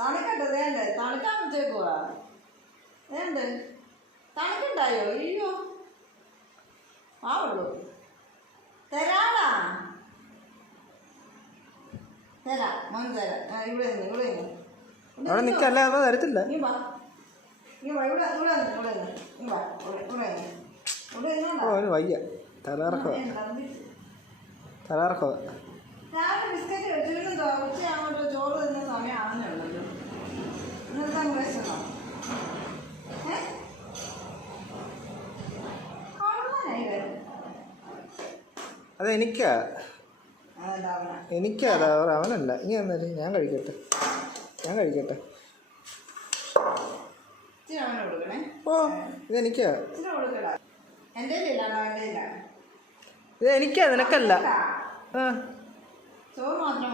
തണുക്കട്ടെ വേണ്ടേ? തണുക്കാൻ വെച്ചേക്കുവാ. വേണ്ടേ? തണുക്കുണ്ടായോ? അയ്യോ ആവുള്ളൂ. തരാടാ, തരാം മോൻ തരാം. ഇവിടെ അവിടെ നിൽക്കല്ലേ, അത് തരത്തില്ല. ഓന് വയ്യ, തലകറക്കോ. രാവിലെ ബിസ്ക്കറ്റ് വെച്ചിരുന്നോ? ഉച്ചയാകുമ്പോൾ ചോറ് തിന്ന സമയമാകുന്നുള്ളൂ. ഇന്നത്തെ പ്രശ്നമോ? അത് എനിക്കാ, അവനല്ല. ഇനി വന്നാല് ഞാൻ കഴിക്കട്ടെ. ഓ ഇതെനിക്കാ, നിനക്കല്ല. ചോറ് മാത്രം